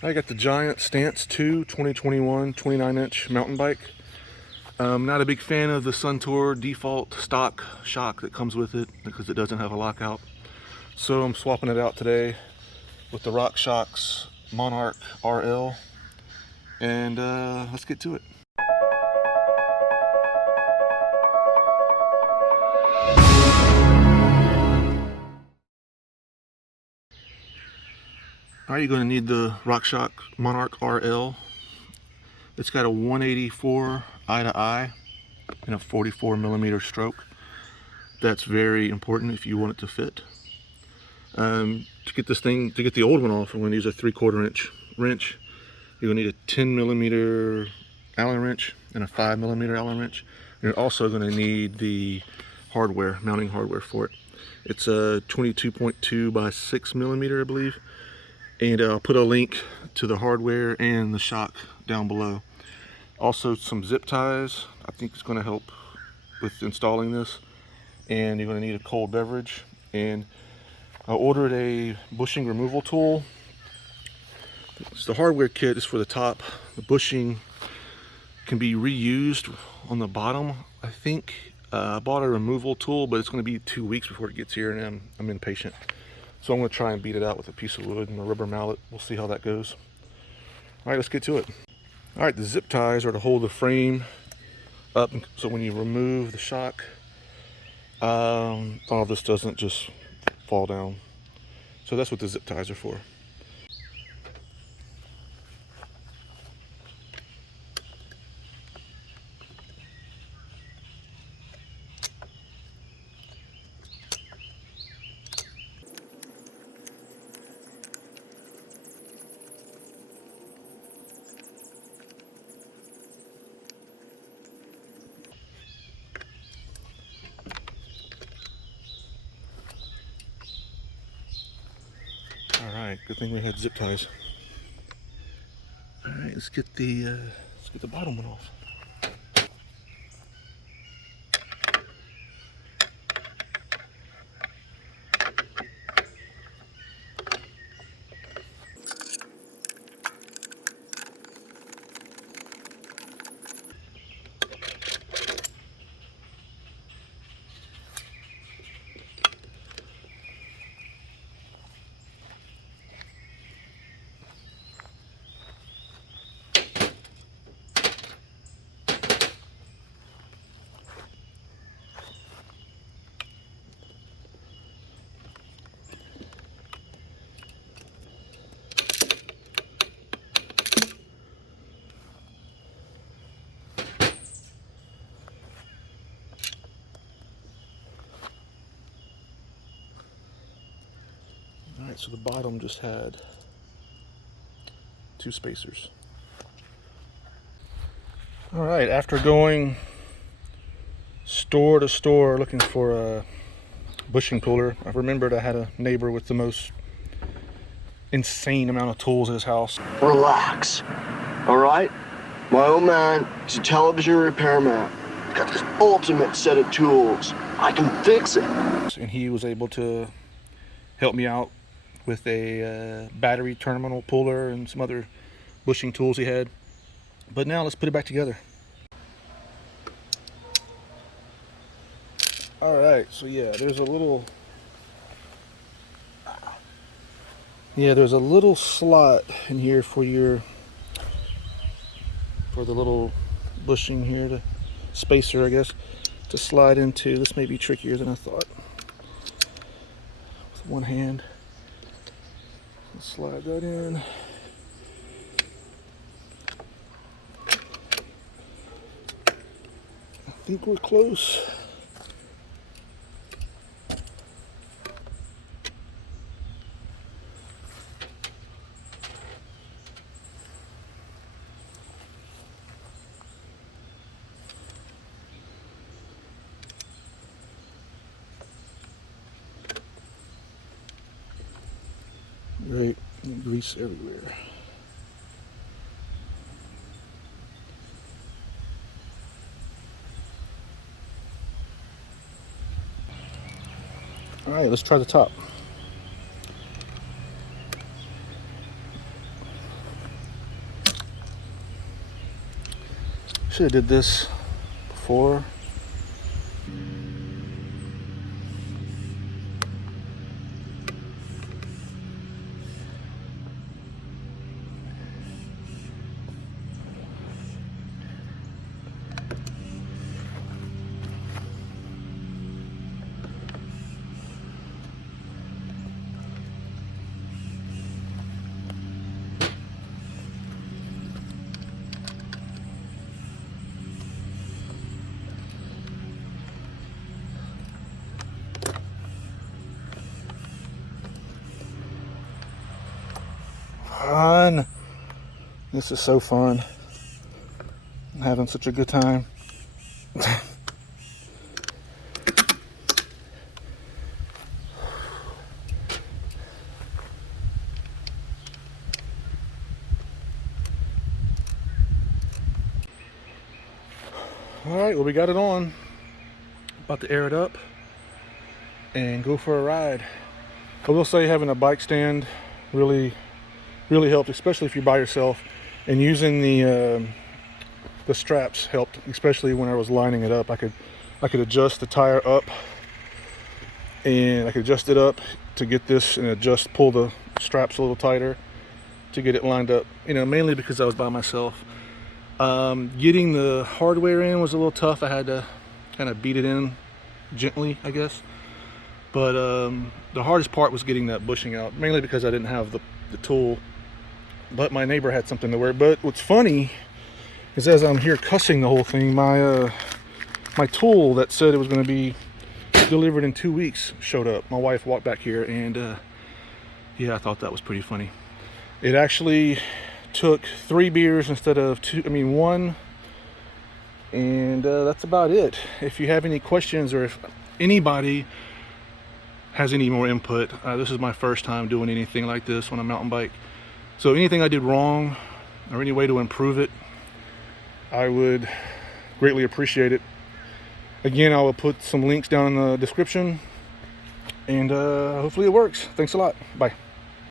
I got the Giant Stance 2 2021 29-inch mountain bike. Not a big fan of the Suntour default stock shock that comes with it because it doesn't have a lockout. So I'm swapping it out today with the RockShox Monarch RL, and let's get to it. Alright, you're going to need the RockShox Monarch RL. It's got a 184 eye to eye and a 44 millimeter stroke. That's very important if you want it to fit. To get the old one off, I'm going to use a 3/4 inch wrench. You're going to need a 10 millimeter Allen wrench and a 5 millimeter Allen wrench. You're also going to need the hardware, mounting hardware for it. It's a 22.2 by 6 millimeter, I believe. And I'll put a link to the hardware and the shock down below. Also some zip ties. I think it's going to help with installing this. And you're going to need a cold beverage. And I ordered a bushing removal tool. It's the hardware kit is for the top. The bushing can be reused on the bottom, I think. I bought a removal tool, but it's going to be 2 weeks before it gets here, and I'm impatient. So I'm going to try and beat it out with a piece of wood and a rubber mallet. We'll see how that goes. All right, let's get to it. All right, the zip ties are to hold the frame up so when you remove the shock, all this doesn't just fall down. So that's what the zip ties are for. All right, good thing we had zip ties. All right, let's get the bottom one off. Alright, so the bottom just had 2 spacers. Alright, after going store to store looking for a bushing puller, I remembered I had a neighbor with the most insane amount of tools in his house. Relax. Alright? My old man is a television repairman. He's got this ultimate set of tools. I can fix it. And he was able to help me out with a battery terminal puller and some other bushing tools he had. But now let's put it back together. Alright, so there's a little slot in here for the little bushing here, the spacer, I guess, to slide into. This may be trickier than I thought. With one hand. Slide that in. I think we're close. Right, grease everywhere. All right, let's try the top. Should have did this before. Fun. This is so fun. I'm having such a good time. Alright, well, we got it on. About to air it up and go for a ride. I will say having a bike stand really helped, especially if you're by yourself, and using the straps helped, especially when I was lining it up. I could adjust the tire up, and I could adjust it up to get this, and pull the straps a little tighter to get it lined up, you know, mainly because I was by myself. Getting the hardware in was a little tough. I had to kind of beat it in gently, I guess, but the hardest part was getting that bushing out, mainly because I didn't have the tool. But my neighbor had something to wear. But what's funny is, as I'm here cussing the whole thing, my tool that said it was going to be delivered in 2 weeks showed up. My wife walked back here, and yeah, I thought that was pretty funny. It actually took 3 beers instead of 2. I mean 1, and that's about it. If you have any questions, or if anybody has any more input, this is my first time doing anything like this on a mountain bike. So anything I did wrong, or any way to improve it, I would greatly appreciate it. Again, I will put some links down in the description, and hopefully it works. Thanks a lot. Bye.